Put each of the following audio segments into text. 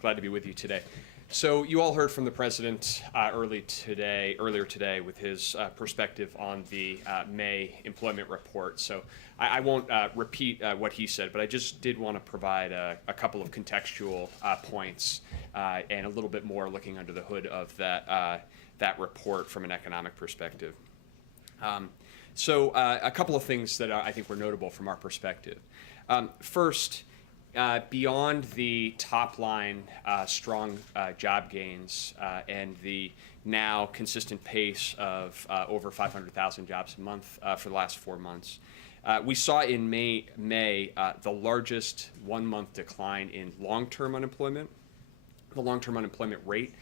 Glad to be with you today. So you all heard from the president earlier today with his perspective on the May employment report. So I won't repeat what he said, but I just did want to provide a couple of contextual points and a little bit more looking under the hood of that report from an economic perspective. So a couple of things that I think were notable from our perspective. First, beyond the top line strong job gains and the now consistent pace of over 500,000 jobs a month for the last 4 months, we saw in May the largest 1 month decline in long-term unemployment, the long-term unemployment rate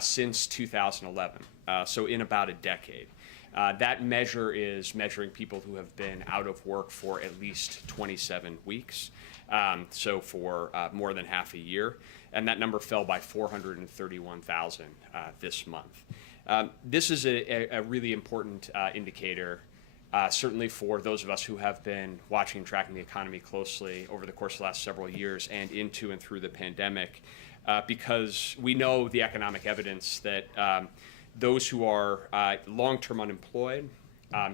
since 2011, so in about a decade. That measure is measuring people who have been out of work for at least 27 weeks, so for more than half a year, and that number fell by 431,000 this month. This is a really important indicator, certainly for those of us who have been watching and tracking the economy closely over the course of the last several years and into and through the pandemic, because we know the economic evidence that those who are long-term unemployed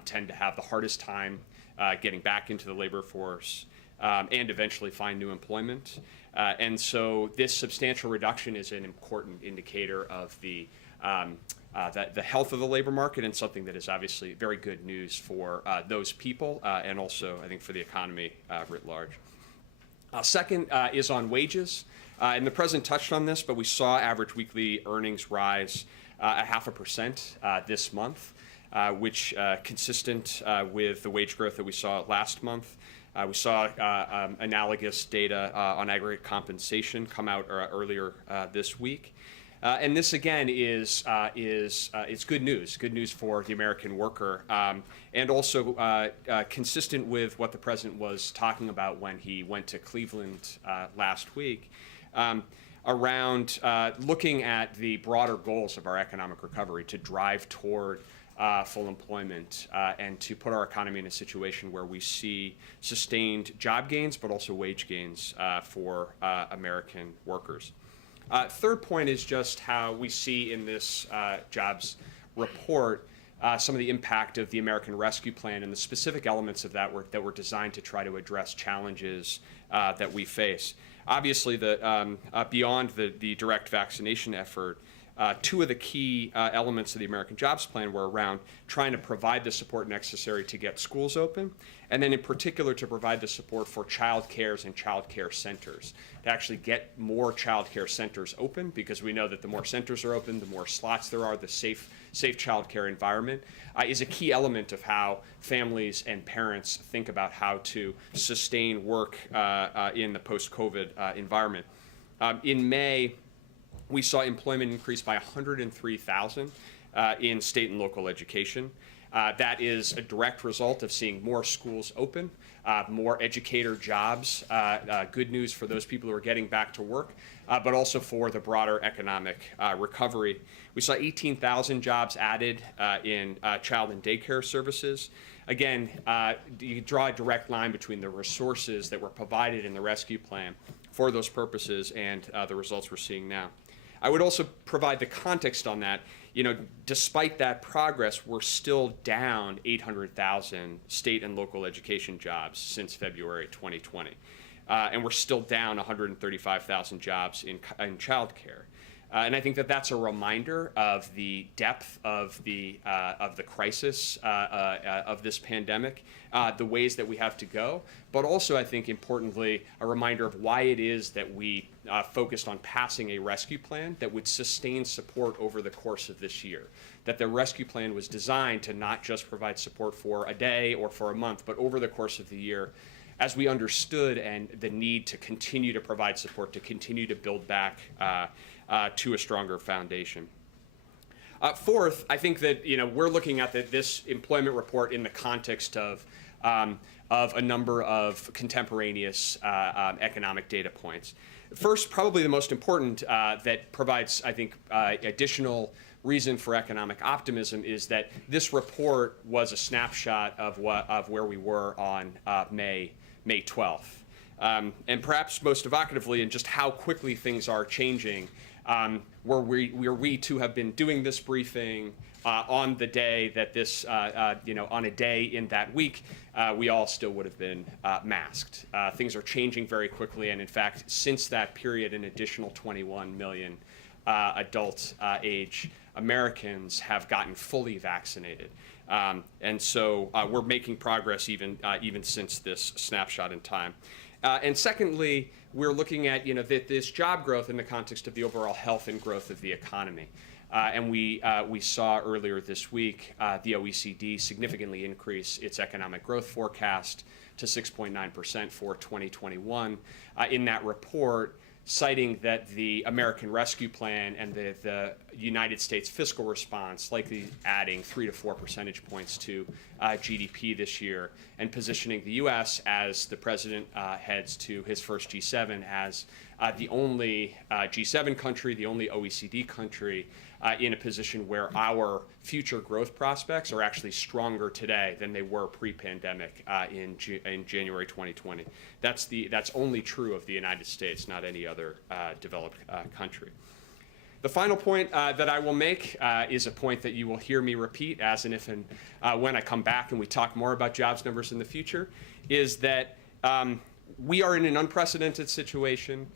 tend to have the hardest time getting back into the labor force and eventually find new employment. And so this substantial reduction is an important indicator of the health of the labor market, and something that is obviously very good news for those people and also, I think, for the economy writ large. Second is on wages. And the president touched on this, but we saw average weekly earnings rise 0.5% this month, which consistent with the wage growth that we saw last month. We saw analogous data on aggregate compensation come out earlier this week. And this again is it's good news for the American worker, and also consistent with what the president was talking about when he went to Cleveland last week, around looking at the broader goals of our economic recovery to drive toward full employment and to put our economy in a situation where we see sustained job gains, but also wage gains for American workers. Third point is just how we see in this jobs report some of the impact of the American Rescue Plan and the specific elements of that work that were designed to try to address challenges that we face. Obviously, beyond the direct vaccination effort, two of the key elements of the American Jobs Plan were around trying to provide the support necessary to get schools open, and then in particular to provide the support for child cares and child care centers, to actually get more child care centers open, because we know that the more centers are open, the more slots there are, the safe child care environment is a key element of how families and parents think about how to sustain work in the post-COVID environment. In May, we saw employment increase by 103,000 in state and local education. That is a direct result of seeing more schools open, more educator jobs, good news for those people who are getting back to work, but also for the broader economic recovery. We saw 18,000 jobs added in child and daycare services. Again, you draw a direct line between the resources that were provided in the rescue plan for those purposes and the results we're seeing now. I would also provide the context on that. Despite that progress, we're still down 800,000 state and local education jobs since February 2020. And we're still down 135,000 jobs in childcare. And I think that that's a reminder of the depth of the crisis of this pandemic, the ways that we have to go, but also, I think, importantly, a reminder of why it is that we focused on passing a rescue plan that would sustain support over the course of this year. That the rescue plan was designed to not just provide support for a day or for a month, but over the course of the year, as we understood and the need to continue to provide support, to continue to build back to a stronger foundation. Fourth, I think that we're looking at this employment report in the context of a number of contemporaneous economic data points. First, probably the most important that provides, I think, additional reason for economic optimism is that this report was a snapshot of where we were on May 12th. And perhaps most evocatively in just how quickly things are changing, where we too have been doing this briefing on the day that this, on a day in that week, we all still would have been masked. Things are changing very quickly, and in fact, since that period, an additional 21 million adult age Americans have gotten fully vaccinated. And so we're making progress even since this snapshot in time. And secondly, we're looking at this job growth in the context of the overall health and growth of the economy. And we saw earlier this week the OECD significantly increase its economic growth forecast to 6.9% for 2021. In that report, citing that the American Rescue Plan and the United States fiscal response likely adding 3 to 4 percentage points to GDP this year, and positioning the U.S. as the president heads to his first G7 as the only G7 country, the only OECD country in a position where our future growth prospects are actually stronger today than they were pre-pandemic in January 2020. That's only true of the United States, not any other developed country. The final point that I will make is a point that you will hear me repeat as and if and when I come back and we talk more about jobs numbers in the future, is that we are in an unprecedented situation.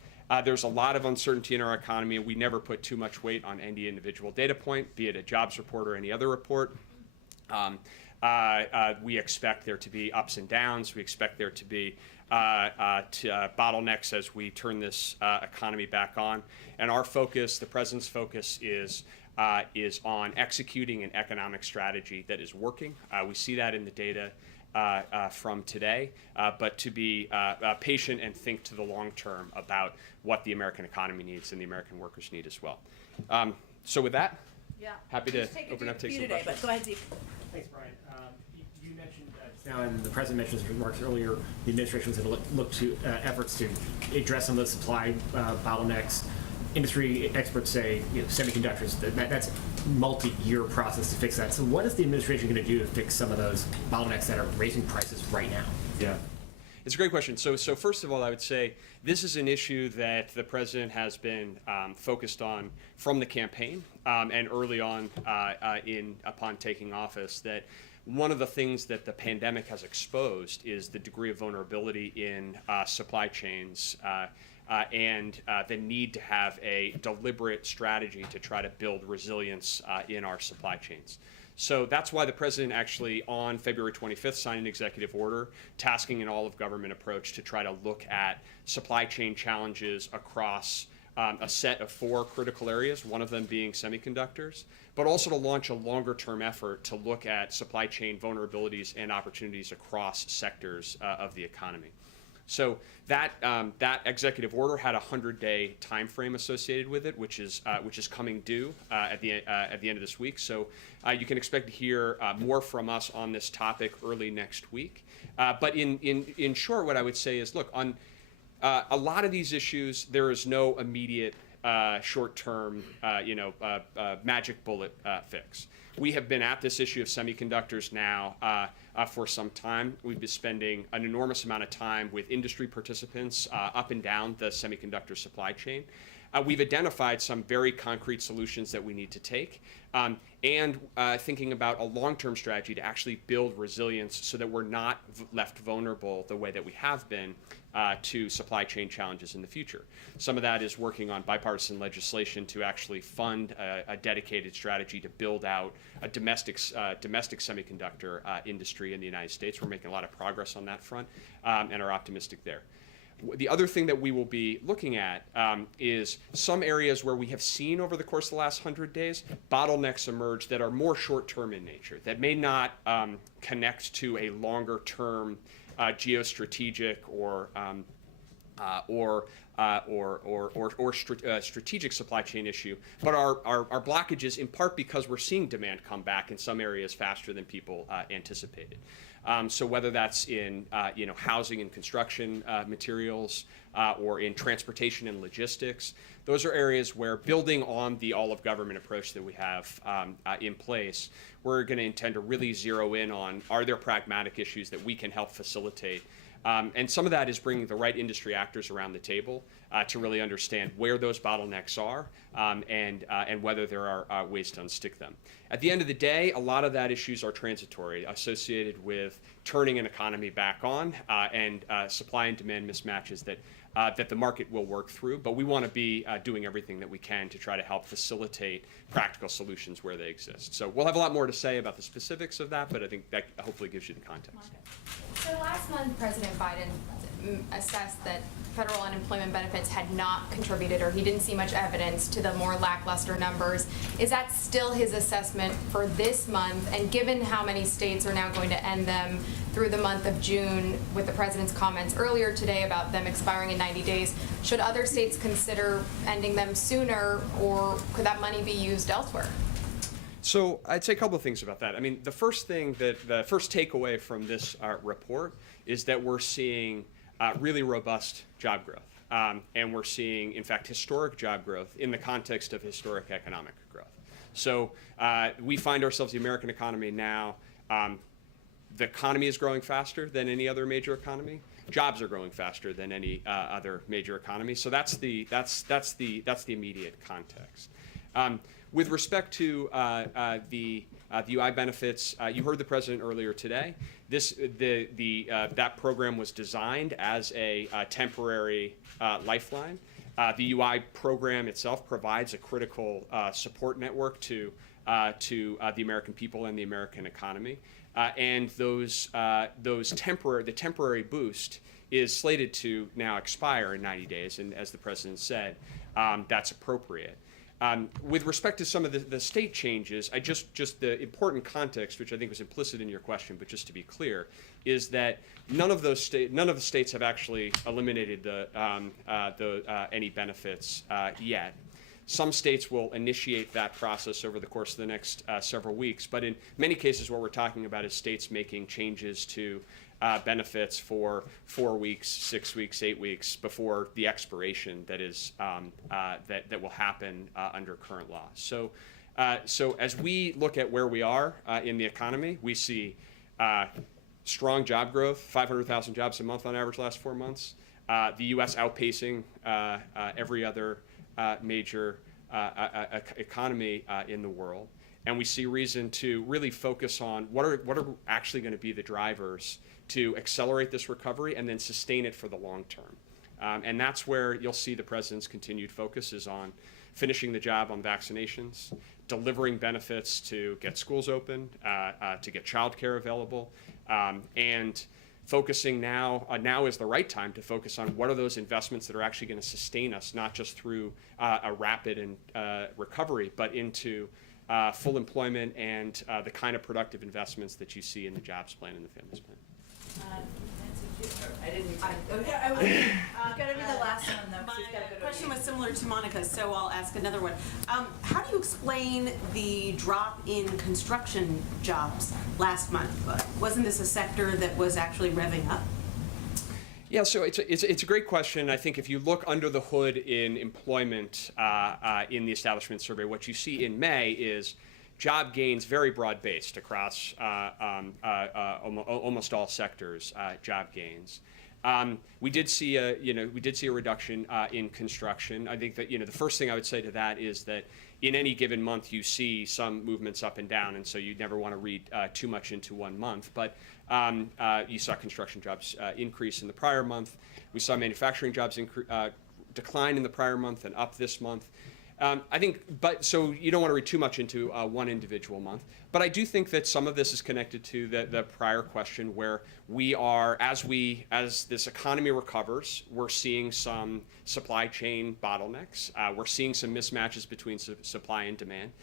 There's a lot of uncertainty in our economy, and we never put too much weight on any individual data point, be it a jobs report or any other report. We expect there to be ups and downs. We expect there to be bottlenecks as we turn this economy back on. And our focus, the president's focus, is on executing an economic strategy that is working. We see that in the data from today, but to be patient and think to the long term about what the American economy needs and the American workers need as well. So with that, happy to open up, take some questions. But go ahead, Zeke. Thanks, Brian. You mentioned now, and the president mentioned in his remarks earlier, the administration was going to look to efforts to address some of the supply bottlenecks. Industry experts say, semiconductors, that's a multi-year process to fix that. So what is the administration going to do to fix some of those bottlenecks that are raising prices right now? Yeah. It's a great question. So first of all, I would say this is an issue that the president has been focused on from the campaign and early on upon taking office, that one of the things that the pandemic has exposed is the degree of vulnerability in supply chains and the need to have a deliberate strategy to try to build resilience in our supply chains. So that's why the president actually on February 25th signed an executive order tasking an all-of-government approach to try to look at supply chain challenges across a set of 4 critical areas, one of them being semiconductors, but also to launch a longer-term effort to look at supply chain vulnerabilities and opportunities across sectors of the economy. So that executive order had a 100-day time frame associated with it, which is coming due at the end of this week. So you can expect to hear more from us on this topic early next week. But in short, what I would say is, look, on a lot of these issues, there is no immediate short-term, magic bullet fix. We have been at this issue of semiconductors now for some time. We've been spending an enormous amount of time with industry participants up and down the semiconductor supply chain. We've identified some very concrete solutions that we need to take, and thinking about a long-term strategy to actually build resilience so that we're not left vulnerable the way that we have been to supply chain challenges in the future. Some of that is working on bipartisan legislation to actually fund a dedicated strategy to build out a domestic semiconductor industry in the United States. We're making a lot of progress on that front and are optimistic there. The other thing that we will be looking at is some areas where we have seen over the course of the last 100 days bottlenecks emerge that are more short-term in nature, that may not connect to a longer-term geostrategic or strategic supply chain issue, but are blockages in part because we're seeing demand come back in some areas faster than people anticipated. So whether that's in housing and construction materials or in transportation and logistics, those are areas where, building on the all-of-government approach that we have in place, we're going to intend to really zero in on, are there pragmatic issues that we can help facilitate And some of that is bringing the right industry actors around the table to really understand where those bottlenecks are and whether there are ways to unstick them. At the end of the day, a lot of that issues are transitory, associated with turning an economy back on and supply and demand mismatches that the market will work through. But we want to be doing everything that we can to try to help facilitate practical solutions where they exist. So we'll have a lot more to say about the specifics of that, but I think that hopefully gives you the context. So last month, President Biden assessed that federal unemployment benefits had not contributed, or he didn't see much evidence to the more lackluster numbers. Is that still his assessment for this month? And given how many states are now going to end them through the month of June, with the president's comments earlier today about them expiring in 90 days, should other states consider ending them sooner, or could that money be used elsewhere? So I'd say a couple of things about that. I mean, the first takeaway from this report is that we're seeing really robust job growth. And we're seeing, in fact, historic job growth in the context of historic economic growth. So we find ourselves, the American economy now, the economy is growing faster than any other major economy. Jobs are growing faster than any other major economy. So that's the immediate context. With respect to the UI benefits, you heard the president earlier today. That program was designed as a temporary lifeline. The UI program itself provides a critical support network to the American people and the American economy. And the temporary boost is slated to now expire in 90 days, and as the president said, that's appropriate. With respect to some of the state changes, just the important context, which I think was implicit in your question, but just to be clear, is that none of the states have actually eliminated any benefits yet. Some states will initiate that process over the course of the next several weeks, but in many cases, what we're talking about is states making changes to benefits for 4 weeks, 6 weeks, 8 weeks before the expiration that will happen under current law. So as we look at where we are in the economy, we see strong job growth, 500,000 jobs a month on average last 4 months. The U.S. outpacing every other major economy in the world, and we see reason to really focus on what are actually going to be the drivers to accelerate this recovery and then sustain it for the long term. And that's where you'll see the president's continued focus is on finishing the job on vaccinations, delivering benefits to get schools open, to get childcare available, and focusing now is the right time to focus on what are those investments that are actually going to sustain us, not just through a rapid recovery, but into full employment and the kind of productive investments that you see in the jobs plan and the families plan. I didn't. Gotta be the last one though. 'Cause we've gotta go My to question was similar to Monica's, so I'll ask another one. How do you explain the drop in construction jobs last month? Wasn't this a sector that was actually revving up? Yeah, so it's a great question. I think if you look under the hood in employment in the establishment survey, what you see in May is job gains very broad-based across almost all sectors. Job gains. We did see a reduction in construction. I think that the first thing I would say to that is that in any given month you see some movements up and down, and so you never want to read too much into one month. But you saw construction jobs increase in the prior month. We saw manufacturing jobs decline in the prior month and up this month. I think, so you don't want to read too much into one individual month, but I do think that some of this is connected to the prior question, where we are, as this economy recovers, we're seeing some supply chain bottlenecks. We're seeing some mismatches between supply and demand.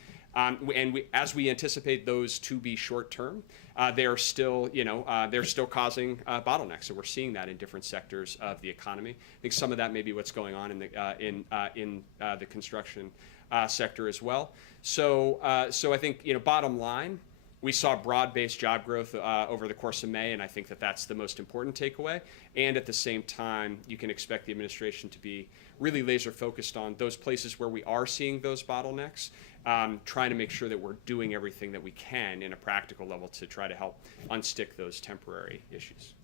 As we anticipate those to be short term, they're still causing bottlenecks. So we're seeing that in different sectors of the economy. I think some of that may be what's going on in the construction sector as well. So I think bottom line, we saw broad-based job growth over the course of May, and I think that that's the most important takeaway. And at the same time, you can expect the administration to be really laser focused on those places where we are seeing those bottlenecks, trying to make sure that we're doing everything that we can in a practical level to try to help unstick those temporary issues.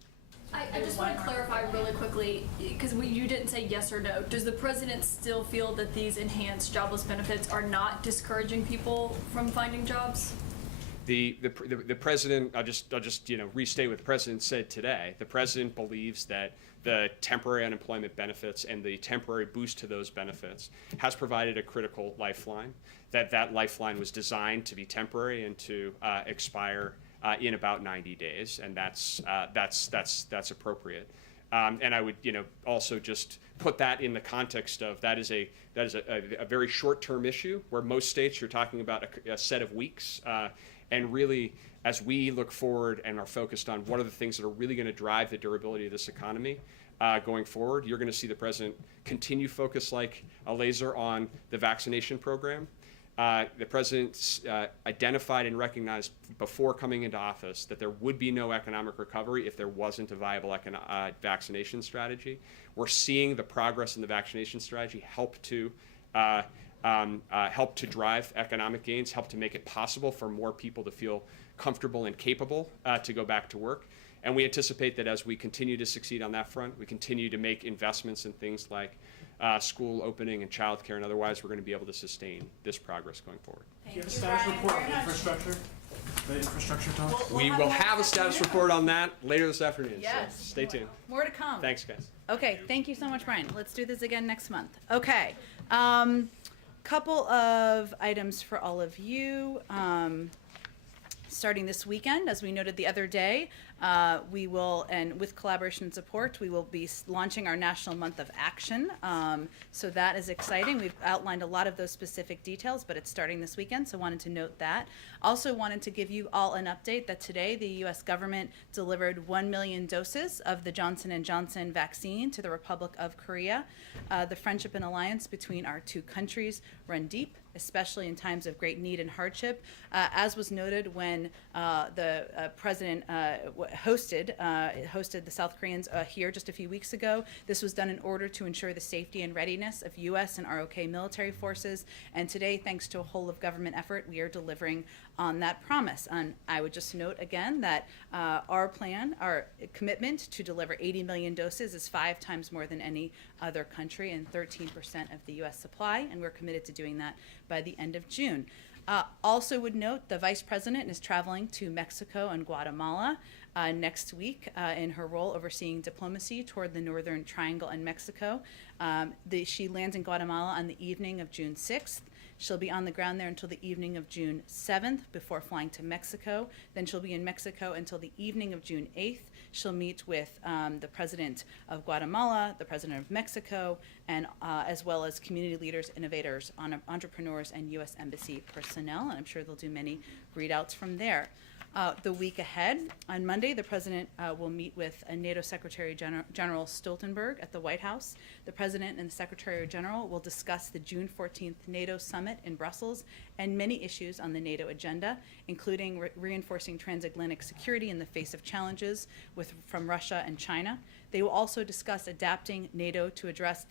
I just want to clarify really quickly, because you didn't say yes or no. Does the president still feel that these enhanced jobless benefits are not discouraging people from finding jobs? The president, I'll just restate what the president said today. The president believes that the temporary unemployment benefits and the temporary boost to those benefits has provided a critical lifeline. That lifeline was designed to be temporary and to expire in about 90 days, and that's appropriate. And I would also just put that in the context of that is a very short-term issue where most states you're talking about a set of weeks. And really, as we look forward and are focused on what are the things that are really going to drive the durability of this economy going forward, you're going to see the president continue focus like a laser on the vaccination program. The president identified and recognized before coming into office that there would be no economic recovery if there wasn't a viable vaccination strategy. We're seeing the progress in the vaccination strategy help to drive economic gains, help to make it possible for more people to feel comfortable and capable to go back to work. And we anticipate that as we continue to succeed on that front, we continue to make investments in things like school opening and childcare and otherwise, we're going to be able to sustain this progress going forward. Thank Do you have a you, status Brian, report very on much. infrastructure? The infrastructure talk? We will have a status report on that later this afternoon, Yes. so stay tuned. More to come. Thanks, guys. Okay, thank you so much, Brian. Let's do this again next month. Okay, couple of items for all of you. Starting this weekend, as we noted the other day, we will, and with collaboration and support, we will be launching our National Month of Action. So that is exciting. We've outlined a lot of those specific details, but it's starting this weekend, so wanted to note that. Also wanted to give you all an update that today the U.S. government delivered 1 million doses of the Johnson & Johnson vaccine to the Republic of Korea. The friendship and alliance between our two countries run deep, especially in times of great need and hardship. As was noted when the president hosted the South Koreans here just a few weeks ago, this was done in order to ensure the safety and readiness of U.S. and ROK military forces. And today, thanks to a whole of government effort, we are delivering on that promise. And I would just note again that our plan, our commitment to deliver 80 million doses is 5 times more than any other country and 13% of the U.S. supply, and we're committed to doing that by the end of June. Also would note the Vice President is traveling to Mexico and Guatemala next week in her role overseeing diplomacy toward the Northern Triangle and Mexico. She lands in Guatemala on the evening of June 6th. She'll be on the ground there until the evening of June 7th before flying to Mexico. Then she'll be in Mexico until the evening of June 8th. She'll meet with the president of Guatemala, the president of Mexico, and as well as community leaders, innovators, entrepreneurs, and U.S. Embassy personnel. And I'm sure they'll do many readouts from there. The week ahead, on Monday, the president will meet with NATO Secretary General Stoltenberg at the White House. The president and the Secretary General will discuss the June 14th NATO Summit in Brussels and many issues on the NATO agenda, including reinforcing transatlantic security in the face of challenges from Russia and China. They will also discuss adapting NATO to address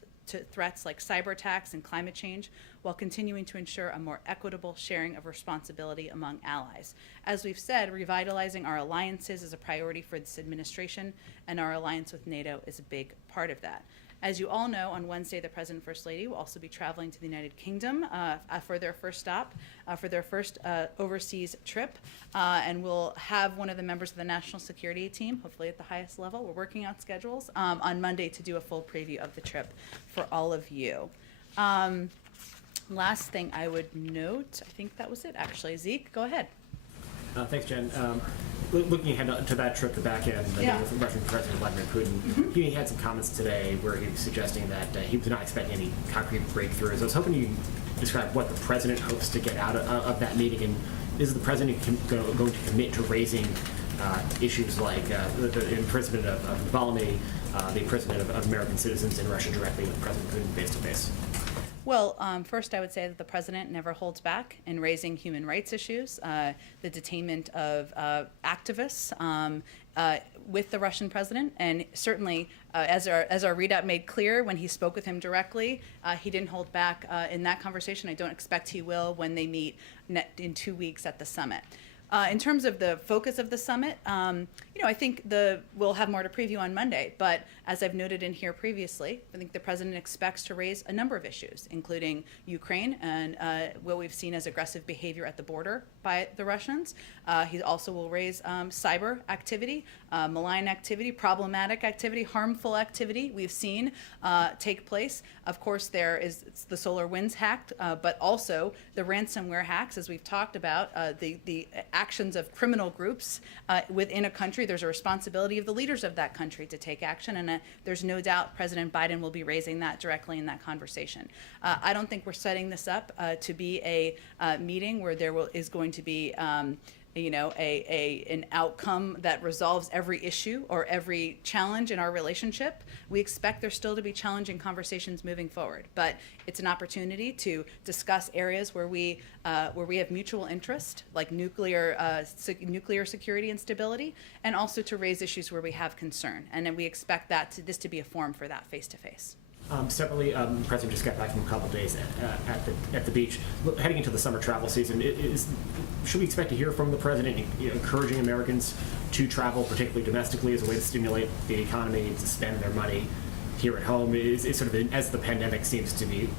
threats like cyber attacks and climate change, while continuing to ensure a more equitable sharing of responsibility among allies. As we've said, revitalizing our alliances is a priority for this administration, and our alliance with NATO is a big part of that. As you all know, on Wednesday, the President and First Lady will also be traveling to the United Kingdom for their first stop, for their first overseas trip, and we'll have one of the members of the National Security Team, hopefully at the highest level. We're working out schedules on Monday to do a full preview of the trip for all of you. Last thing I would note, I think that was it actually. Zeke, go ahead. Thanks, Jen. Looking ahead to that trip, the back end, Yeah. with Russian President Vladimir Putin, he had some comments today where he was suggesting that he was not expecting any concrete breakthroughs. I was hoping you could describe what the president hopes to get out of that meeting, and is the president going to commit to raising issues like the imprisonment of Navalny, the imprisonment of American citizens in Russia directly with President Putin face-to-face? Well, first I would say that the president never holds back in raising human rights issues, the detainment of activists with the Russian president, and certainly as our readout made clear when he spoke with him directly, he didn't hold back in that conversation. I don't expect he will when they meet in 2 weeks at the summit. In terms of the focus of the summit, I think we'll have more to preview on Monday. But as I've noted in here previously, I think the president expects to raise a number of issues, including Ukraine and what we've seen as aggressive behavior at the border by the Russians. He also will raise cyber activity, malign activity, problematic activity, harmful activity we've seen take place. Of course, there is the SolarWinds hack, but also the ransomware hacks, as we've talked about, the actions of criminal groups within a country. There's a responsibility of the leaders of that country to take action, and there's no doubt President Biden will be raising that directly in that conversation. I don't think we're setting this up to be a meeting where there is going to be an outcome that resolves every issue or every challenge in our relationship. We expect there still to be challenging conversations moving forward, but it's an opportunity to discuss areas where we have mutual interest, like nuclear security and stability, and also to raise issues where we have concern. And then we expect this to be a forum for that face-to-face. Separately, the president just got back from a couple of days at the beach. Heading into the summer travel season, should we expect to hear from the president encouraging Americans to travel, particularly domestically, as a way to stimulate the economy to spend their money here at home? Is sort of as the pandemic seems to be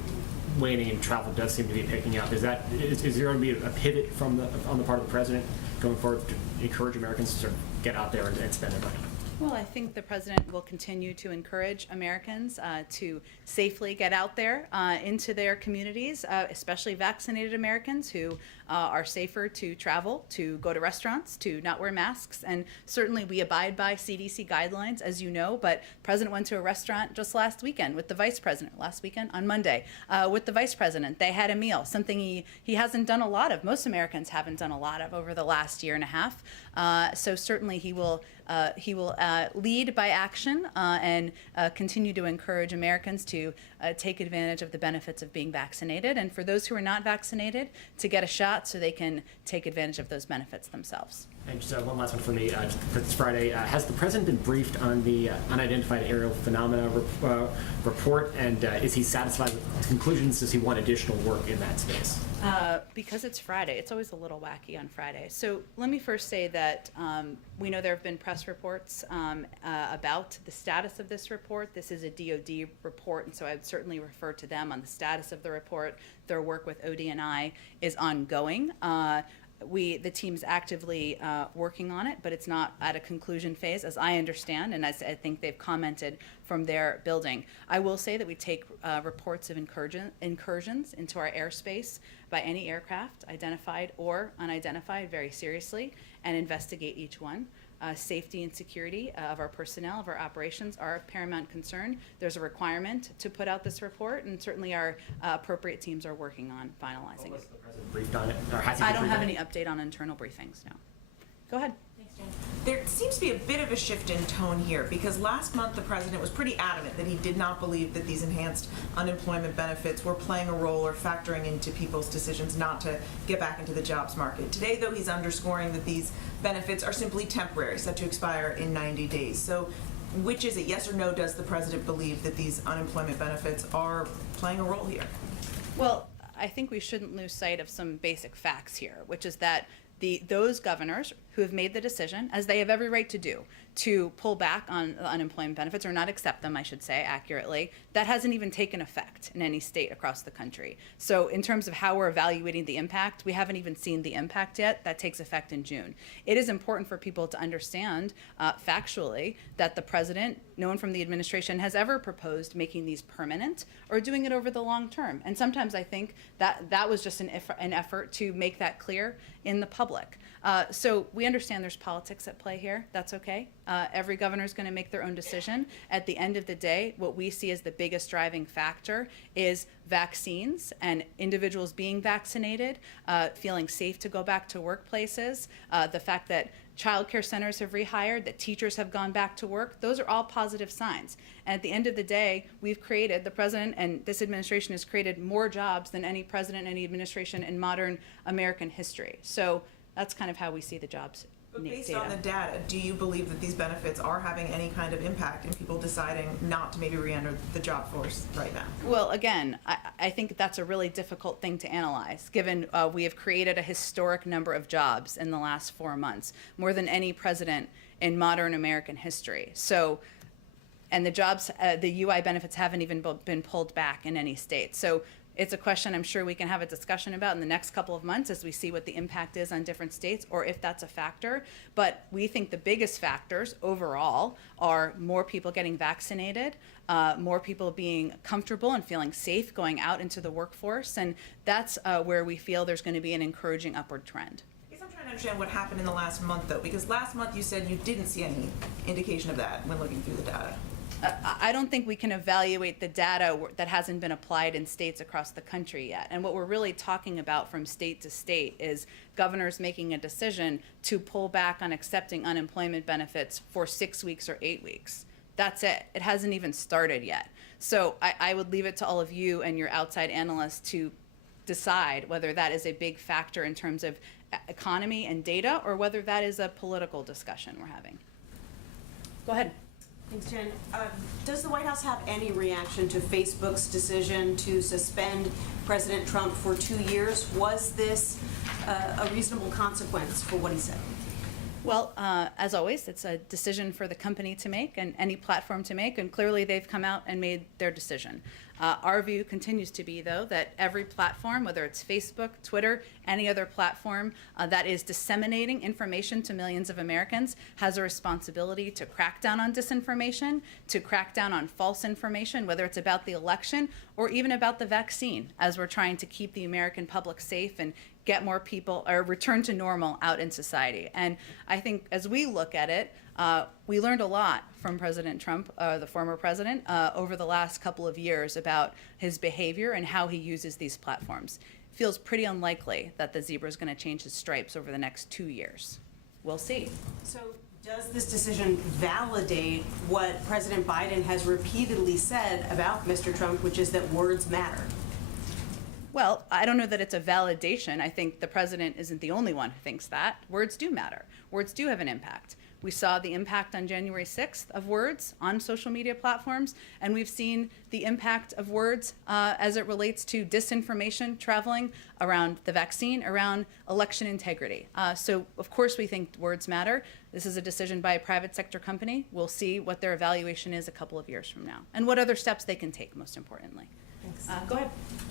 waning and travel does seem to be picking up. Is there going to be a pivot on the part of the president going forward to encourage Americans to sort of get out there and spend their money? Well, I think the president will continue to encourage Americans to safely get out there into their communities, especially vaccinated Americans who are safer to travel, to go to restaurants, to not wear masks. And certainly we abide by CDC guidelines, as you know, but the president went to a restaurant just last weekend with the vice president, last weekend on Monday, with the vice president. They had a meal, something he hasn't done a lot of. Most Americans haven't done a lot of over the last year and a half. So certainly he will lead by action and continue to encourage Americans to take advantage of the benefits of being vaccinated, and for those who are not vaccinated, to get a shot so they can take advantage of those benefits themselves. And just one last one for me. For this Friday, has the president been briefed on the unidentified aerial phenomena report, and is he satisfied with the conclusions? Does he want additional work in that space? Because it's Friday, it's always a little wacky on Friday. So let me first say that we know there have been press reports about the status of this report. This is a DoD report, and so I would certainly refer to them on the status of the report. Their work with ODNI is ongoing. The team's actively working on it, but it's not at a conclusion phase, as I understand, and as I think they've commented from their building. I will say that we take reports of incursions into our airspace by any aircraft, identified or unidentified, very seriously, and investigate each one. Safety and security of our personnel, of our operations, are of paramount concern. There's a requirement to put out this report, and certainly our appropriate teams are working on finalizing Was it. the president briefed on it, or has he I been don't briefed have on any it? update on internal briefings, no. Go ahead. There seems to be a bit of a shift in tone here, because last month the president was pretty adamant that he did not believe that these enhanced unemployment benefits were playing a role or factoring into people's decisions not to get back into the jobs market. Today, though, he's underscoring that these benefits are simply temporary, set to expire in 90 days. So which is it, yes or no, does the president believe that these unemployment benefits are playing a role here? Well, I think we shouldn't lose sight of some basic facts here, which is that those governors who have made the decision, as they have every right to do, to pull back on unemployment benefits, or not accept them, I should say accurately, that hasn't even taken effect in any state across the country. So in terms of how we're evaluating the impact, we haven't even seen the impact yet. That takes effect in June. It is important for people to understand factually that the president, no one from the administration has ever proposed making these permanent or doing it over the long term. And sometimes I think that was just an effort to make that clear in the public. So we understand there's politics at play here. That's okay. Every governor is going to make their own decision. At the end of the day, what we see as the biggest driving factor is vaccines and individuals being vaccinated, feeling safe to go back to workplaces, the fact that childcare centers have rehired, that teachers have gone back to work. Those are all positive signs. And at the end of the day, the president and this administration has created more jobs than any president, any administration in modern American history. So that's kind of how we see the jobs But Neat based on data. the data, do you believe that these benefits are having any kind of impact in people deciding not to maybe re-enter the job force right now? Well, again, I think that's a really difficult thing to analyze, given we have created a historic number of jobs in the last 4 months, more than any president in modern American history. So, and the jobs, the UI benefits haven't even been pulled back in any state. So it's a question I'm sure we can have a discussion about in the next couple of months as we see what the impact is on different states or if that's a factor. But we think the biggest factors overall are more people getting vaccinated, more people being comfortable and feeling safe going out into the workforce. And that's where we feel there's going to be an encouraging upward trend. I guess I'm trying to understand what happened in the last month, though, because last month you said you didn't see any indication of that when looking through the data. I don't think we can evaluate the data that hasn't been applied in states across the country yet. And what we're really talking about from state to state is governors making a decision to pull back on accepting unemployment benefits for 6 weeks or 8 weeks. That's it. It hasn't even started yet. So I would leave it to all of you and your outside analysts to decide whether that is a big factor in terms of economy and data or whether that is a political discussion we're having. Go ahead. Thanks, Jen. Does the White House have any reaction to Facebook's decision to suspend President Trump for 2 years? Was this a reasonable consequence for what he said? Well, as always, it's a decision for the company to make and any platform to make, and clearly they've come out and made their decision. Our view continues to be, though, that every platform, whether it's Facebook, Twitter, any other platform that is disseminating information to millions of Americans, has a responsibility to crack down on disinformation, to crack down on false information, whether it's about the election or even about the vaccine, as we're trying to keep the American public safe and get more people or return to normal out in society. And I think as we look at it, we learned a lot from President Trump, the former president, over the last couple of years about his behavior and how he uses these platforms. Feels pretty unlikely that the zebra is going to change his stripes over the next 2 years. We'll see. So does this decision validate what President Biden has repeatedly said about Mr. Trump, which is that words matter? Well, I don't know that it's a validation. I think the president isn't the only one who thinks that. Words do matter. Words do have an impact. We saw the impact on January 6th of words on social media platforms, and we've seen the impact of words as it relates to disinformation traveling around the vaccine, around election integrity. So, of course, we think words matter. This is a decision by a private sector company. We'll see what their evaluation is a couple of years from now and what other steps they can take, most importantly. Go ahead.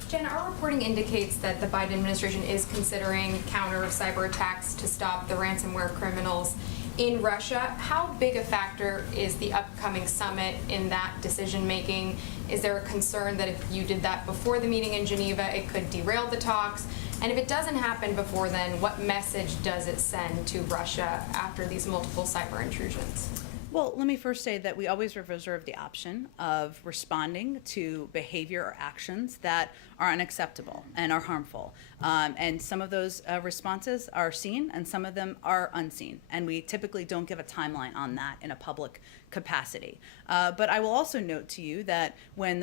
Jen, our reporting indicates that the Biden administration is considering counter cyber attacks to stop the ransomware criminals in Russia. How big a factor is the upcoming summit in that decision making? Is there a concern that if you did that before the meeting in Geneva, it could derail the talks? And if it doesn't happen before then, what message does it send to Russia after these multiple cyber intrusions? Well, let me first say that we always reserve the option of responding to behavior or actions that are unacceptable and are harmful. And some of those responses are seen and some of them are unseen. And we typically don't give a timeline on that in a public capacity. But I will also note to you that when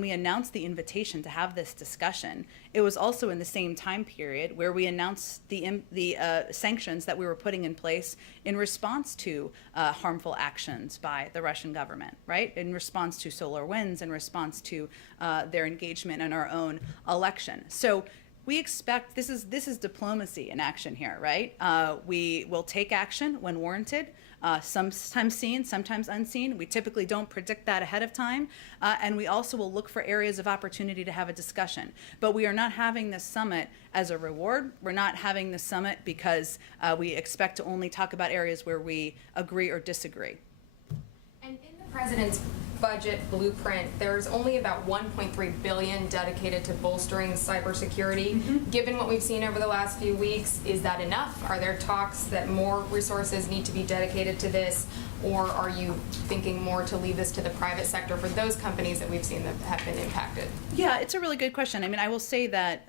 we announced the invitation to have this discussion, it was also in the same time period where we announced the sanctions that we were putting in place in response to harmful actions by the Russian government, right? In response to SolarWinds, in response to their engagement in our own election. So we expect this is diplomacy in action here, right? We will take action when warranted, sometimes seen, sometimes unseen. We typically don't predict that ahead of time, and we also will look for areas of opportunity to have a discussion. But we are not having this summit as a reward. We're not having this summit because we expect to only talk about areas where we agree or disagree. And in the president's budget blueprint, there's only about $1.3 billion dedicated to bolstering cybersecurity. Mm-hmm. Given what we've seen over the last few weeks, is that enough? Are there talks that more resources need to be dedicated to this? Or are you thinking more to leave this to the private sector for those companies that we've seen that have been impacted? Yeah, it's a really good question. I mean, I will say that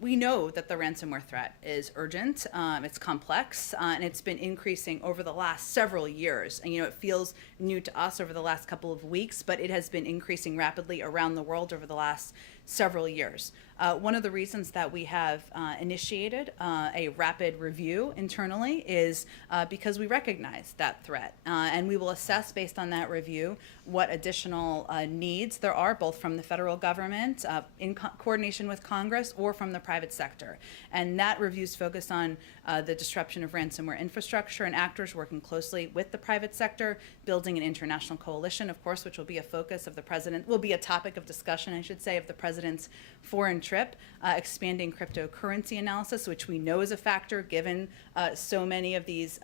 we know that the ransomware threat is urgent, it's complex, and it's been increasing over the last several years. And, it feels new to us over the last couple of weeks, but it has been increasing rapidly around the world over the last several years. One of the reasons that we have initiated a rapid review internally is because we recognize that threat. And we will assess based on that review what additional needs there are, both from the federal government in coordination with Congress or from the private sector. And that review is focused on the disruption of ransomware infrastructure and actors working closely with the private sector, building an international coalition, of course, which will be a focus of the president, will be a topic of discussion, I should say, of the president's foreign trip, expanding cryptocurrency analysis, which we know is a factor given so many of these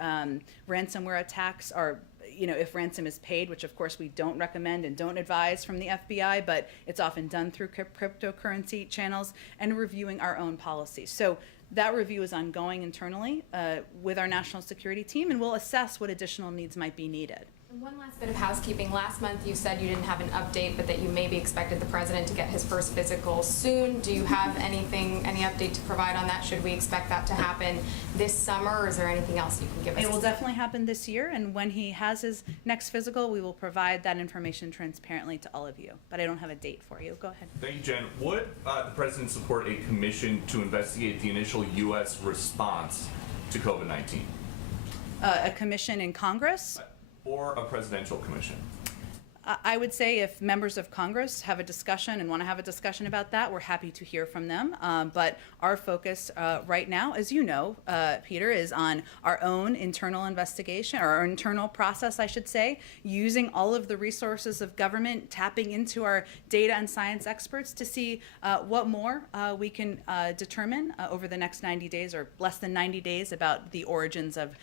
ransomware attacks are, if ransom is paid, which of course we don't recommend and don't advise from the FBI, but it's often done through cryptocurrency channels, and reviewing our own policies. So that review is ongoing internally with our national security team, and we'll assess what additional needs might be needed. And one last bit of housekeeping. Last month you said you didn't have an update, but that you maybe expected the president to get his first physical soon. Do you have any update to provide on that? Should we expect that to happen this summer, or is there anything else you can give us? It will definitely happen this year, and when he has his next physical, we will provide that information transparently to all of you. But I don't have a date for you. Go ahead. Thank you, Jen. Would the president support a commission to investigate the initial U.S. response to COVID-19? A commission in Congress? Or a presidential commission? I would say if members of Congress have a discussion and want to have a discussion about that, we're happy to hear from them. But our focus right now, as you know, Peter, is on our own internal investigation, or our internal process, I should say, using all of the resources of government, tapping into our data and science experts to see what more we can determine over the next 90 days or less than 90 days about the origins of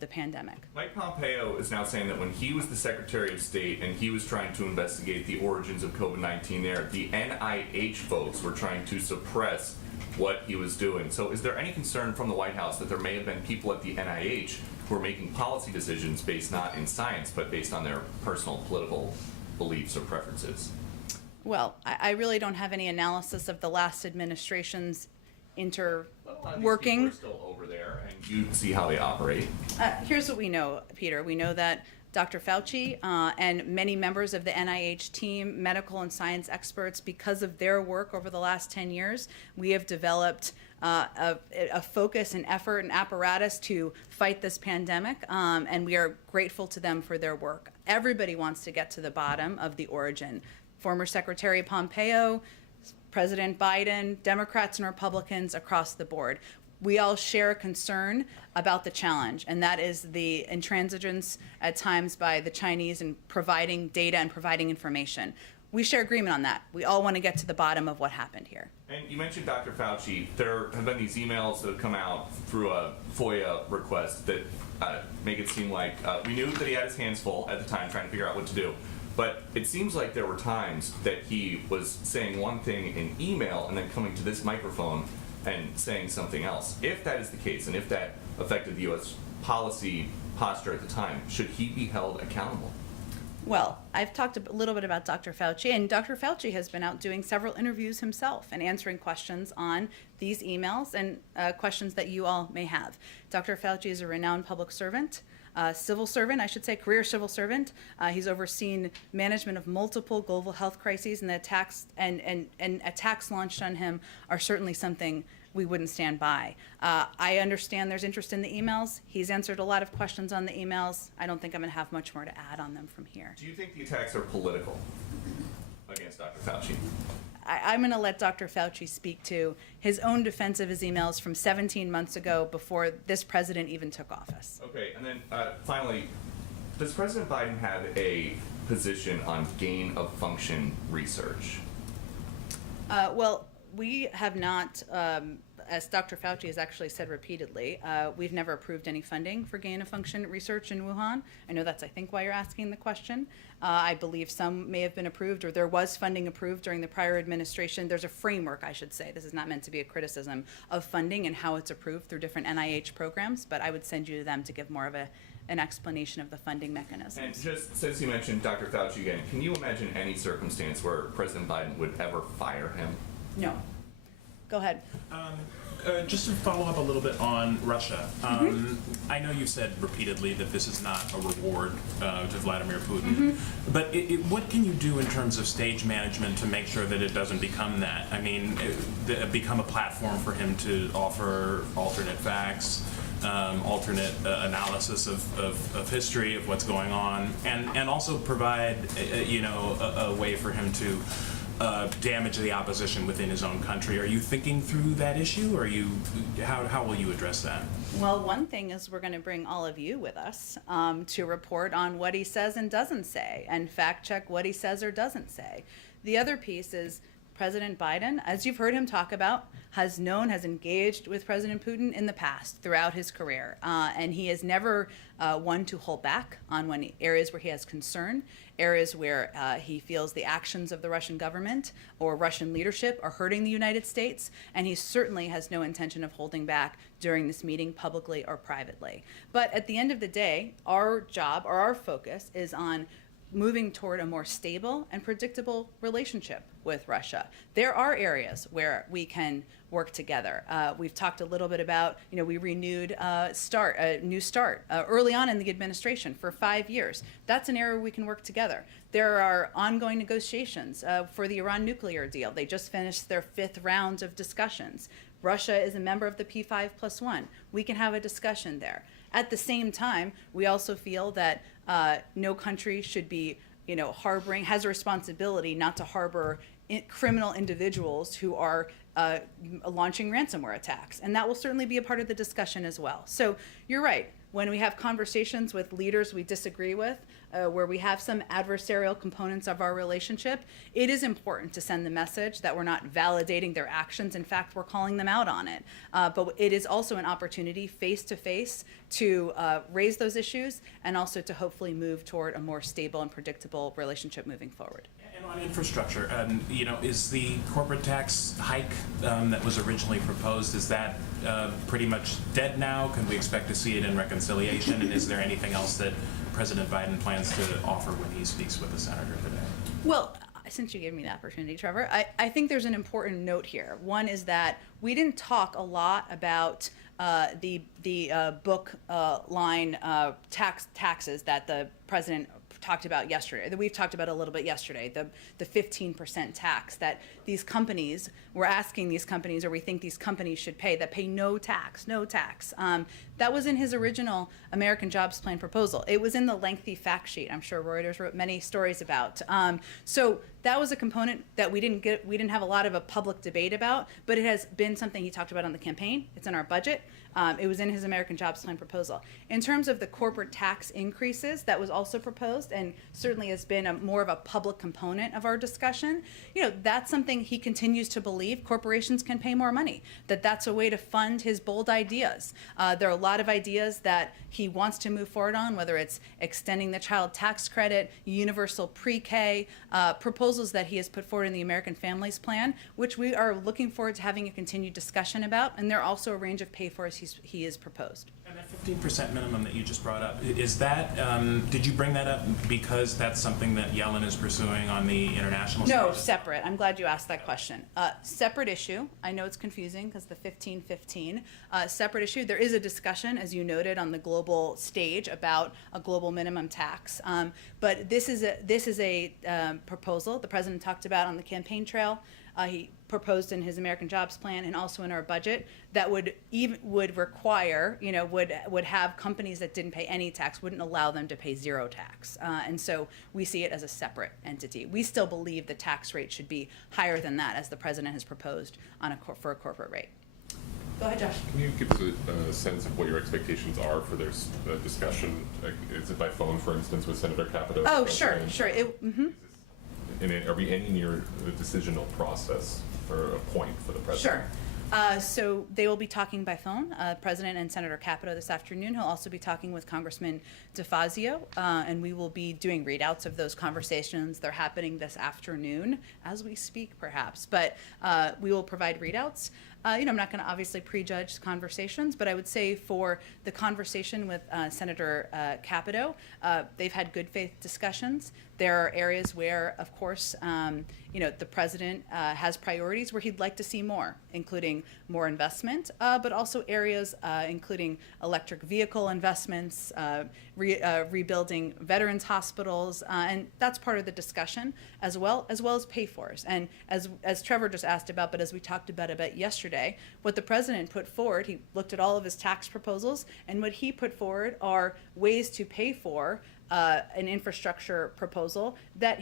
the pandemic. Mike Pompeo is now saying that when he was the Secretary of State and he was trying to investigate the origins of COVID-19 there, the NIH folks were trying to suppress what he was doing. So is there any concern from the White House that there may have been people at the NIH who are making policy decisions based not in science, but based on their personal political beliefs or preferences? Well, I really don't have any analysis of the last administration's We're still over there, and you see how they operate. Here's what we know, Peter. We know that Dr. Fauci and many members of the NIH team, medical and science experts, because of their work over the last 10 years, we have developed a focus and effort and apparatus to fight this pandemic, and we are grateful to them for their work. Everybody wants to get to the bottom of the origin. Former Secretary Pompeo, President Biden, Democrats and Republicans across the board. We all share a concern about the challenge, and that is the intransigence at times by the Chinese in providing data and providing information. We share agreement on that. We all want to get to the bottom of what happened here. And you mentioned Dr. Fauci. There have been these emails that have come out through a FOIA request that make it seem like we knew that he had his hands full at the time trying to figure out what to do. But it seems like there were times that he was saying one thing in email and then coming to this microphone and saying something else. If that is the case, and if that affected the U.S. policy posture at the time, should he be held accountable? Well, I've talked a little bit about Dr. Fauci, and Dr. Fauci has been out doing several interviews himself and answering questions on these emails and questions that you all may have. Dr. Fauci is a renowned public servant. Civil servant, I should say, career civil servant. He's overseen management of multiple global health crises, and the attacks and attacks launched on him are certainly something we wouldn't stand by. I understand there's interest in the emails. He's answered a lot of questions on the emails. I don't think I'm going to have much more to add on them from here. Do you think the attacks are political against Dr. Fauci? I'm going to let Dr. Fauci speak to his own defense of his emails from 17 months ago before this president even took office. Okay, and then finally, does President Biden have a position on gain of function research? Well, we have not, as Dr. Fauci has actually said repeatedly, we've never approved any funding for gain of function research in Wuhan. I know that's, I think, why you're asking the question. I believe some may have been approved, or there was funding approved during the prior administration. There's a framework, I should say. This is not meant to be a criticism of funding and how it's approved through different NIH programs, but I would send you to them to give more of an explanation of the funding mechanisms. And just since you mentioned Dr. Fauci again, can you imagine any circumstance where President Biden would ever fire him? No. Go ahead. Just to follow up a little bit on Russia, I know you've said repeatedly that this is not a reward to Vladimir Putin, but what can you do in terms of stage management to make sure that it doesn't become that? I mean, become a platform for him to offer alternate facts, alternate analysis of history, of what's going on, and also provide, a way for him to damage the opposition within his own country. Are you thinking through that issue, or how will you address that? Well, one thing is we're going to bring all of you with us to report on what he says and doesn't say, and fact check what he says or doesn't say. The other piece is President Biden, as you've heard him talk about, has engaged with President Putin in the past throughout his career. And he is never one to hold back on areas where he has concern, areas where he feels the actions of the Russian government or Russian leadership are hurting the United States. And he certainly has no intention of holding back during this meeting, publicly or privately. But at the end of the day, our job or our focus is on moving toward a more stable and predictable relationship with Russia. There are areas where we can work together. We've talked a little bit about, we renewed a New Start early on in the administration for 5 years. That's an area where we can work together. There are ongoing negotiations for the Iran nuclear deal. They just finished their 5th round of discussions. Russia is a member of the P5+1. We can have a discussion there. At the same time, we also feel that no country should be, has a responsibility not to harbor criminal individuals who are launching ransomware attacks. And that will certainly be a part of the discussion as well. So you're right. When we have conversations with leaders we disagree with, where we have some adversarial components of our relationship, it is important to send the message that we're not validating their actions. In fact, we're calling them out on it. But it is also an opportunity face-to-face to raise those issues and also to hopefully move toward a more stable and predictable relationship moving forward. And on infrastructure, is the corporate tax hike that was originally proposed, is that pretty much dead now? Can we expect to see it in reconciliation? And is there anything else that President Biden plans to offer when he speaks with the senator today? Well, since you gave me the opportunity, Trevor, I think there's an important note here. One is that we didn't talk a lot about the book line taxes that the president talked about yesterday, that we've talked about a little bit yesterday, the 15% tax that these companies, we're asking these companies, or we think these companies should pay, that pay no tax. That was in his original American Jobs Plan proposal. It was in the lengthy fact sheet I'm sure Reuters wrote many stories about. So that was a component that we didn't have a lot of a public debate about, but it has been something he talked about on the campaign. It's in our budget. It was in his American Jobs Plan proposal. In terms of the corporate tax increases, that was also proposed and certainly has been more of a public component of our discussion. That's something he continues to believe corporations can pay more money, that's a way to fund his bold ideas. There are a lot of ideas that he wants to move forward on, whether it's extending the child tax credit, universal pre-K, proposals that he has put forward in the American Families Plan, which we are looking forward to having a continued discussion about. And there are also a range of pay-fors he has proposed. And that 15% minimum that you just brought up, is that, did you bring that up because that's something that Yellen is pursuing on the international stage? No, separate. I'm glad you asked that question. Separate issue. I know it's confusing because the 15-15. Separate issue. There is a discussion, as you noted, on the global stage about a global minimum tax. But this is a proposal the president talked about on the campaign trail. He proposed in his American Jobs Plan and also in our budget that would require, would have companies that didn't pay any tax, wouldn't allow them to pay zero tax. And so we see it as a separate entity. We still believe the tax rate should be higher than that, as the president has proposed for a corporate rate. Go ahead, Josh. Can you give us a sense of what your expectations are for their discussion? Is it by phone, for instance, with Senator Capito? Oh, sure. Are we any near the decisional process for a point for the president? Sure. So they will be talking by phone, President and Senator Capito this afternoon. He'll also be talking with Congressman DeFazio, and we will be doing readouts of those conversations. They're happening this afternoon as we speak, perhaps, but we will provide readouts. I'm not going to obviously prejudge conversations, but I would say for the conversation with Senator Capito, they've had good faith discussions. There are areas where, of course, the president has priorities where he'd like to see more, including more investment, but also areas including electric vehicle investments, rebuilding veterans hospitals, and that's part of the discussion, as well as pay-fors. And as Trevor just asked about, but as we talked about yesterday, what the president put forward, he looked at all of his tax proposals, and what he put forward are ways to pay for an infrastructure proposal that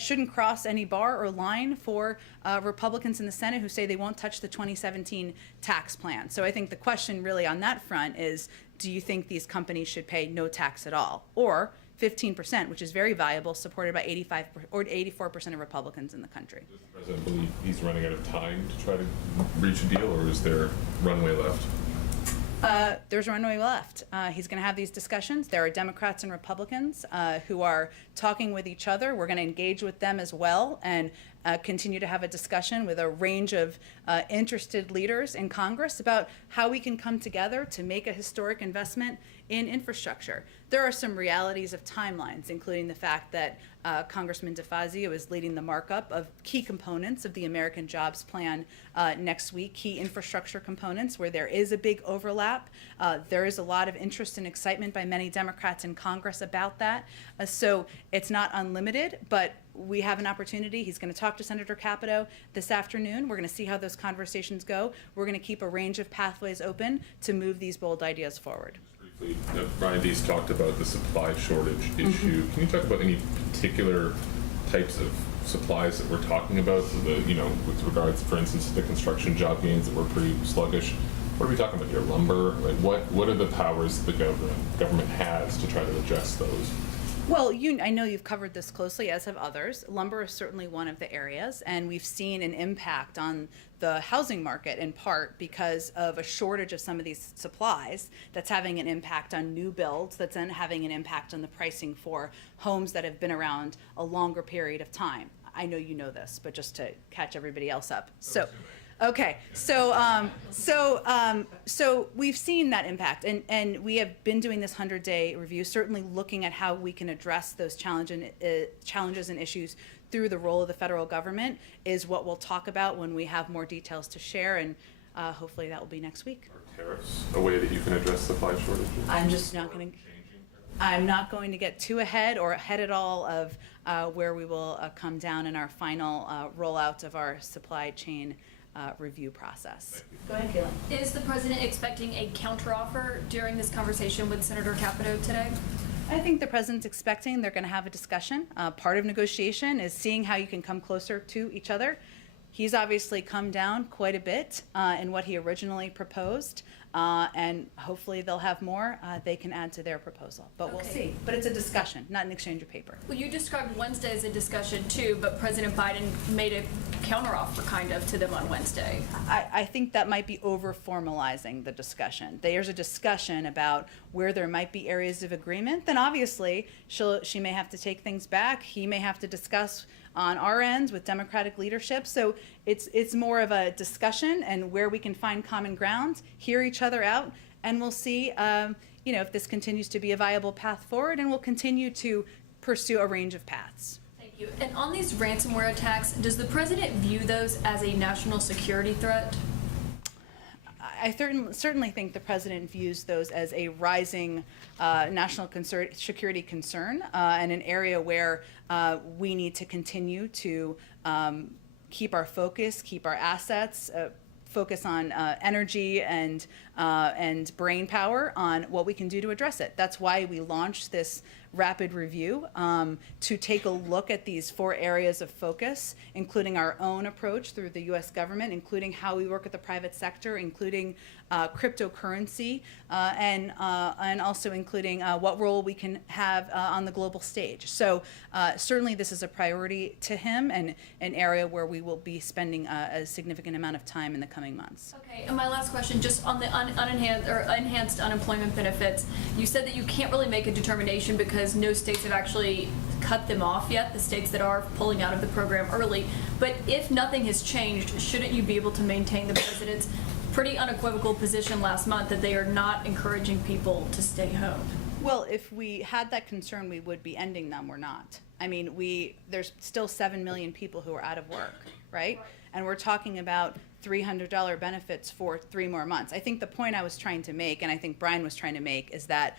shouldn't cross any bar or line for Republicans in the Senate who say they won't touch the 2017 tax plan. So I think the question really on that front is, do you think these companies should pay no tax at all, or 15%, which is very valuable, supported by 85 or 84% of Republicans in the country? Does the president believe he's running out of time to try to reach a deal, or is there runway left? There's runway left. He's going to have these discussions. There are Democrats and Republicans who are talking with each other. We're going to engage with them as well and continue to have a discussion with a range of interested leaders in Congress about how we can come together to make a historic investment in infrastructure. There are some realities of timelines, including the fact that Congressman DeFazio is leading the markup of key components of the American Jobs Plan next week, key infrastructure components where there is a big overlap. There is a lot of interest and excitement by many Democrats in Congress about that. So it's not unlimited, but we have an opportunity. He's going to talk to Senator Capito this afternoon. We're going to see how those conversations go. We're going to keep a range of pathways open to move these bold ideas forward. Briefly, Brian Deese talked about the supply shortage issue. Can you talk about any particular types of supplies that we're talking about? So with regards, for instance, to the construction job gains that were pretty sluggish. What are we talking about here? Lumber? Like what are the powers the government has to try to address those? Well, I know you've covered this closely, as have others. Lumber is certainly one of the areas, and we've seen an impact on the housing market in part because of a shortage of some of these supplies that's having an impact on new builds, that's then having an impact on the pricing for homes that have been around a longer period of time. I know you know this, but just to catch everybody else up. Okay, so we've seen that impact, and we have been doing this 100-day review, certainly looking at how we can address those challenges and issues through the role of the federal government is what we'll talk about when we have more details to share, and hopefully that will be next week. Are tariffs a way that you can address supply shortages? I'm not going to get too ahead at all of where we will come down in our final rollout of our supply chain review process. Go ahead, Caitlin. Is the president expecting a counteroffer during this conversation with Senator Capito today? I think the president's expecting they're going to have a discussion. Part of negotiation is seeing how you can come closer to each other. He's obviously come down quite a bit in what he originally proposed, and hopefully they'll have more they can add to their proposal. But we'll see. But it's a discussion, not an exchange of paper. Well, you described Wednesday as a discussion too, but President Biden made a counteroffer kind of to them on Wednesday. I think that might be over-formalizing the discussion. There's a discussion about where there might be areas of agreement. Then obviously she may have to take things back. He may have to discuss on our ends with Democratic leadership. So it's more of a discussion and where we can find common ground, hear each other out, and we'll see if this continues to be a viable path forward, and we'll continue to pursue a range of paths. Thank you. And on these ransomware attacks, does the president view those as a national security threat? I certainly think the president views those as a rising national security concern and an area where we need to continue to keep our focus, keep our assets, focus on energy and brain power on what we can do to address it. That's why we launched this rapid review to take a look at these 4 areas of focus, including our own approach through the U.S. government, including how we work with the private sector, including cryptocurrency, and also including what role we can have on the global stage. So certainly this is a priority to him and an area where we will be spending a significant amount of time in the coming months. Okay, and my last question, just on the enhanced unemployment benefits, you said that you can't really make a determination because because no states have actually cut them off yet, the states that are pulling out of the program early. But if nothing has changed, shouldn't you be able to maintain the president's pretty unequivocal position last month that they are not encouraging people to stay home? Well, if we had that concern, we would be ending them. We're not. I mean, there's still 7 million people who are out of work, right? And we're talking about $300 benefits for 3 more months. I think the point I was trying to make, and I think Brian was trying to make, is that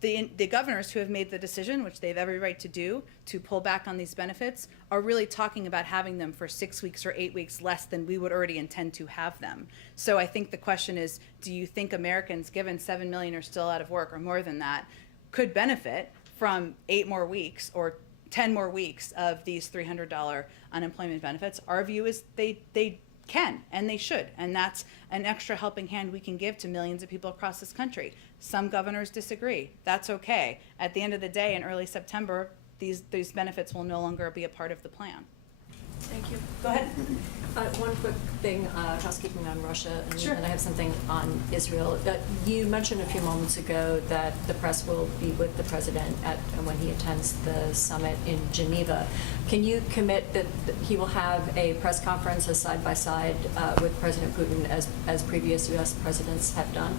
the governors who have made the decision, which they have every right to do, to pull back on these benefits, are really talking about having them for 6 weeks or 8 weeks less than we would already intend to have them. So I think the question is, do you think Americans, given 7 million are still out of work or more than that, could benefit from 8 more weeks or 10 more weeks of these $300 unemployment benefits? Our view is they can and they should, and that's an extra helping hand we can give to millions of people across this country. Some governors disagree. That's okay. At the end of the day, in early September, these benefits will no longer be a part of the plan. Thank you. Go ahead. One quick thing, housekeeping on Russia, and Sure. then I have something on Israel. You mentioned a few moments ago that the press will be with the president when he attends the summit in Geneva. Can you commit that he will have a press conference, a side-by-side with President Putin as previous U.S. presidents have done?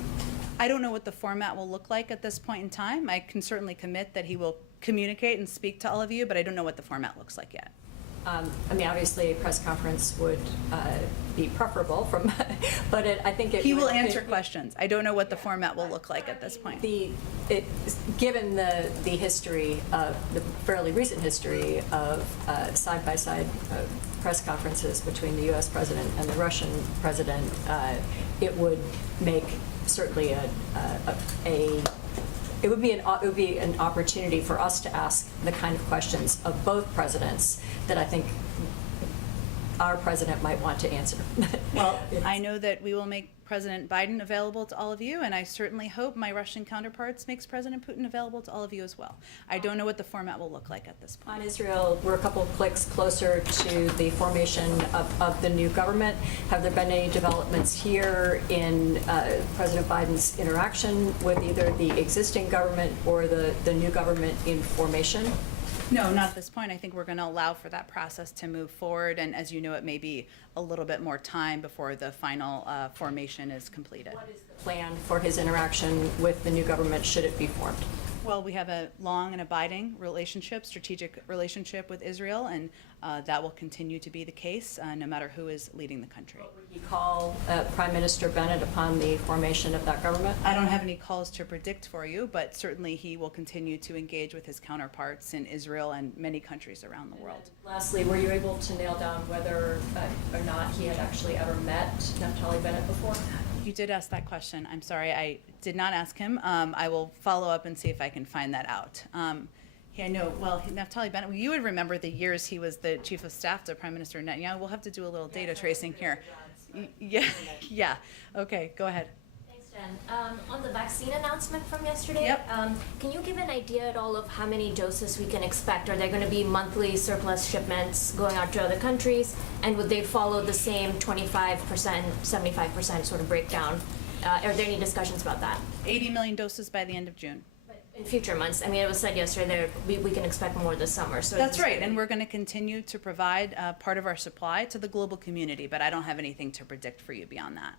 I don't know what the format will look like at this point in time. I can certainly commit that he will communicate and speak to all of you, but I don't know what the format looks like yet. I mean, obviously, a press conference would be preferable from, but I think He will answer questions. I don't know what the format will look like at this point. Given the history of the fairly recent history of side-by-side press conferences between the U.S. president and the Russian president, it would make certainly it would be an opportunity for us to ask the kind of questions of both presidents that I think our president might want to answer. Well, I know that we will make President Biden available to all of you, and I certainly hope my Russian counterparts makes President Putin available to all of you as well. I don't know what the format will look like at this point. On Israel, we're a couple of clicks closer to the formation of the new government. Have there been any developments here in President Biden's interaction with either the existing government or the new government in formation? No, not at this point. I think we're going to allow for that process to move forward, and as you know, it may be a little bit more time before the final formation is completed. What is the plan for his interaction with the new government should it be formed? Well, we have a long and abiding relationship, strategic relationship with Israel, and that will continue to be the case no matter who is leading the country. Would he call Prime Minister Bennett upon the formation of that government? I don't have any calls to predict for you, but certainly he will continue to engage with his counterparts in Israel and many countries around the world. Lastly, were you able to nail down whether or not he had actually ever met Naftali Bennett before? You did ask that question. I'm sorry, I did not ask him. I will follow up and see if I can find that out. Yeah, no, well, Naftali Bennett, you would remember the years he was the chief of staff to Prime Minister Netanyahu. We'll have to do a little data tracing here. Yeah, okay, go ahead. Thanks, Jen. On the vaccine announcement from yesterday, Yep. Can you give an idea at all of how many doses we can expect? Are there going to be monthly surplus shipments going out to other countries? And would they follow the same 25%, 75% sort of breakdown? Are there any discussions about that? 80 million doses by the end of June. In future months, I mean, it was said yesterday we can expect more this summer. So That's right, and we're going to continue to provide part of our supply to the global community, but I don't have anything to predict for you beyond that.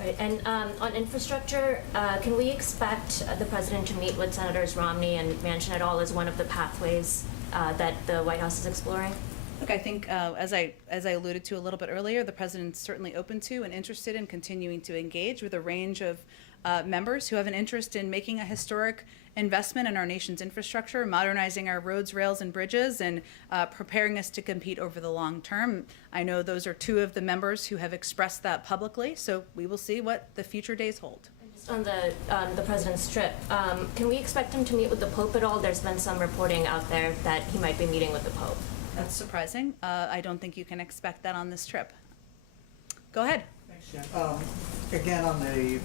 Right, and on infrastructure, can we expect the president to meet with Senators Romney and Manchin at all as one of the pathways that the White House is exploring? Look, I think as I alluded to a little bit earlier, the president's certainly open to and interested in continuing to engage with a range of members who have an interest in making a historic investment in our nation's infrastructure, modernizing our roads, rails, and bridges, and preparing us to compete over the long term. I know those are two of the members who have expressed that publicly, so we will see what the future days hold. Just on the president's trip, can we expect him to meet with the Pope at all? There's been some reporting out there that he might be meeting with the Pope. That's surprising. I don't think you can expect that on this trip. Go ahead. Thanks, Jen. Again, on the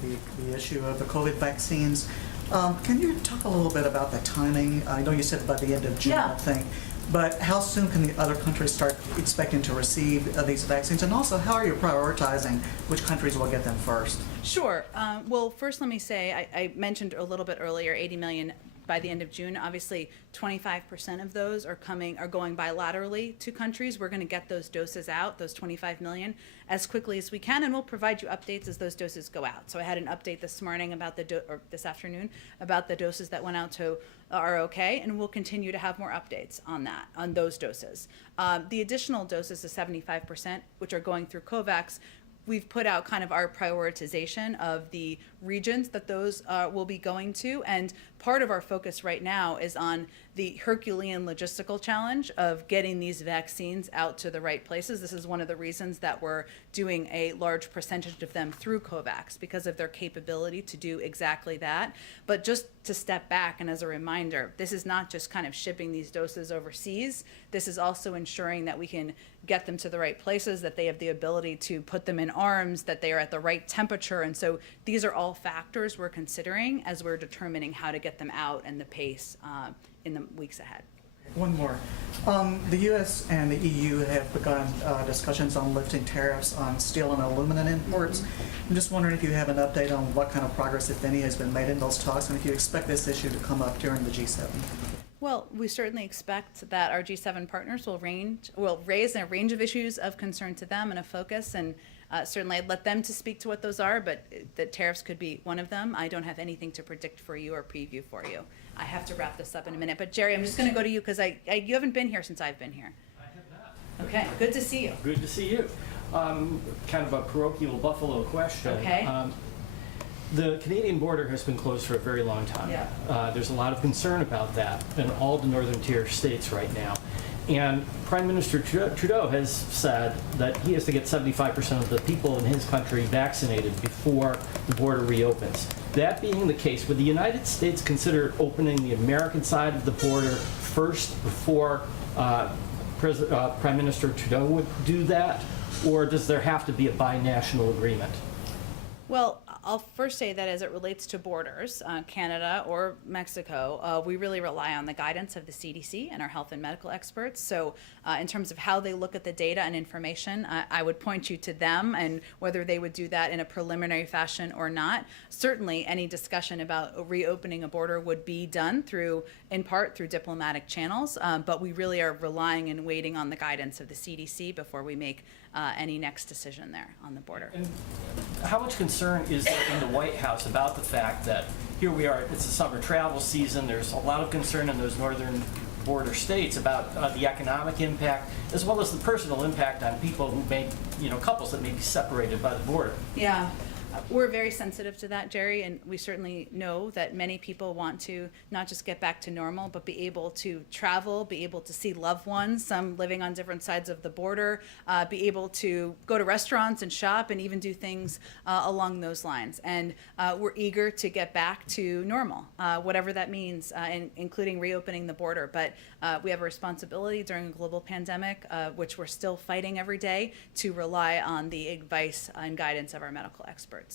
issue of the COVID vaccines, can you talk a little bit about the timing? I know you said by the end of June, Yeah. I think, but how soon can the other countries start expecting to receive these vaccines? And also, how are you prioritizing which countries will get them first? Sure. Well, first let me say, I mentioned a little bit earlier, 80 million by the end of June. Obviously, 25% of those are going bilaterally to countries. We're going to get those doses out, those 25 million, as quickly as we can, and we'll provide you updates as those doses go out. So I had an update this morning about or this afternoon about the doses that went out to are okay, and we'll continue to have more updates on those doses. The additional doses, the 75%, which are going through COVAX, we've put out kind of our prioritization of the regions that those will be going to, and part of our focus right now is on the Herculean logistical challenge of getting these vaccines out to the right places. This is one of the reasons that we're doing a large percentage of them through COVAX, because of their capability to do exactly that. But just to step back, and as a reminder, this is not just kind of shipping these doses overseas. This is also ensuring that we can get them to the right places, that they have the ability to put them in arms, that they are at the right temperature. And so these are all factors we're considering as we're determining how to get them out and the pace in the weeks ahead. One more. The U.S. and the EU have begun discussions on lifting tariffs on steel and aluminum imports. I'm just wondering if you have an update on what kind of progress, if any, has been made in those talks, and if you expect this issue to come up during the G7. Well, we certainly expect that our G7 partners will raise a range of issues of concern to them and a focus, and certainly I'd let them to speak to what those are, but the tariffs could be one of them. I don't have anything to predict for you or preview for you. I have to wrap this up in a minute, but Jerry, I'm just going to go to you because you haven't been here since I've been here. I have not. Okay, good to see you. Good to see you. Kind of a parochial Buffalo question. Okay. The Canadian border has been closed for a very long time. Yeah. There's a lot of concern about that in all the northern tier states right now. And Prime Minister Trudeau has said that he has to get 75% of the people in his country vaccinated before the border reopens. That being the case, would the United States consider opening the American side of the border first before Prime Minister Trudeau would do that? Or does there have to be a binational agreement? Well, I'll first say that as it relates to borders, Canada or Mexico, we really rely on the guidance of the CDC and our health and medical experts. So in terms of how they look at the data and information, I would point you to them and whether they would do that in a preliminary fashion or not. Certainly any discussion about reopening a border would be done in part through diplomatic channels, but we really are relying and waiting on the guidance of the CDC before we make any next decision there on the border. And how much concern is there in the White House about the fact that here we are, it's a summer travel season, there's a lot of concern in those northern border states about the economic impact as well as the personal impact on people who may, couples that may be separated by the border? Yeah. We're very sensitive to that, Jerry, and we certainly know that many people want to not just get back to normal, but be able to travel, be able to see loved ones, some living on different sides of the border, be able to go to restaurants and shop and even do things along those lines. And we're eager to get back to normal, whatever that means, including reopening the border. But we have a responsibility during a global pandemic, which we're still fighting every day, to rely on the advice and guidance of our medical experts.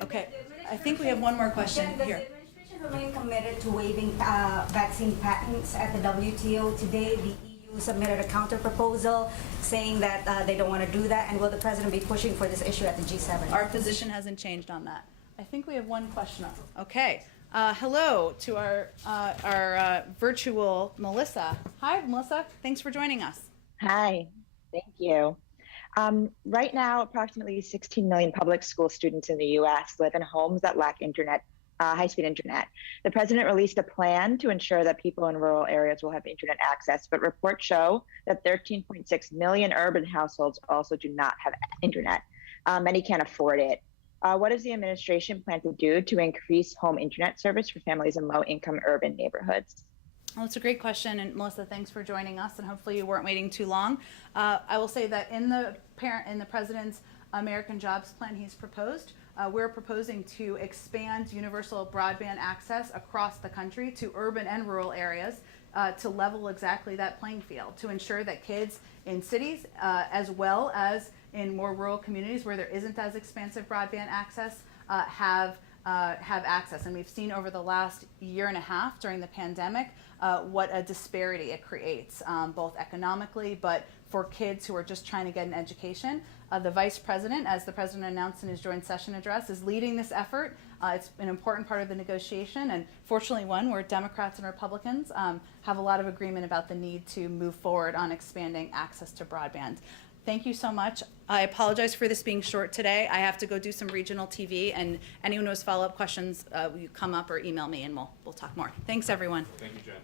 Okay, I think we have one more question Does here. the administration remain committed to waiving vaccine patents at the WTO? Today, the EU submitted a counter-proposal saying that they don't want to do that, and will the president be pushing for this issue at the G7? Our position hasn't changed on that. I think we have one question. Okay. Hello to our virtual Melissa. Hi, Melissa. Thanks for joining us. Hi, thank you. Right now, approximately 16 million public school students in the U.S. live in homes that lack high-speed internet. The president released a plan to ensure that people in rural areas will have internet access, but reports show that 13.6 million urban households also do not have internet. Many can't afford it. What does the administration plan to do to increase home internet service for families in low-income urban neighborhoods? Well, it's a great question, and Melissa, thanks for joining us, and hopefully you weren't waiting too long. I will say that in the president's American Jobs Plan he's proposed, we're proposing to expand universal broadband access across the country to urban and rural areas to level exactly that playing field, to ensure that kids in cities as well as in more rural communities where there isn't as expansive broadband access have access. And we've seen over the last year and a half during the pandemic what a disparity it creates, both economically, but for kids who are just trying to get an education, The Vice President, as the President announced in his joint session address, is leading this effort. It's an important part of the negotiation, and fortunately one where Democrats and Republicans have a lot of agreement about the need to move forward on expanding access to broadband. Thank you so much. I apologize for this being short today. I have to go do some regional TV, and anyone who has follow-up questions, you come up or email me and we'll talk more. Thanks, everyone. Thank you, Jen.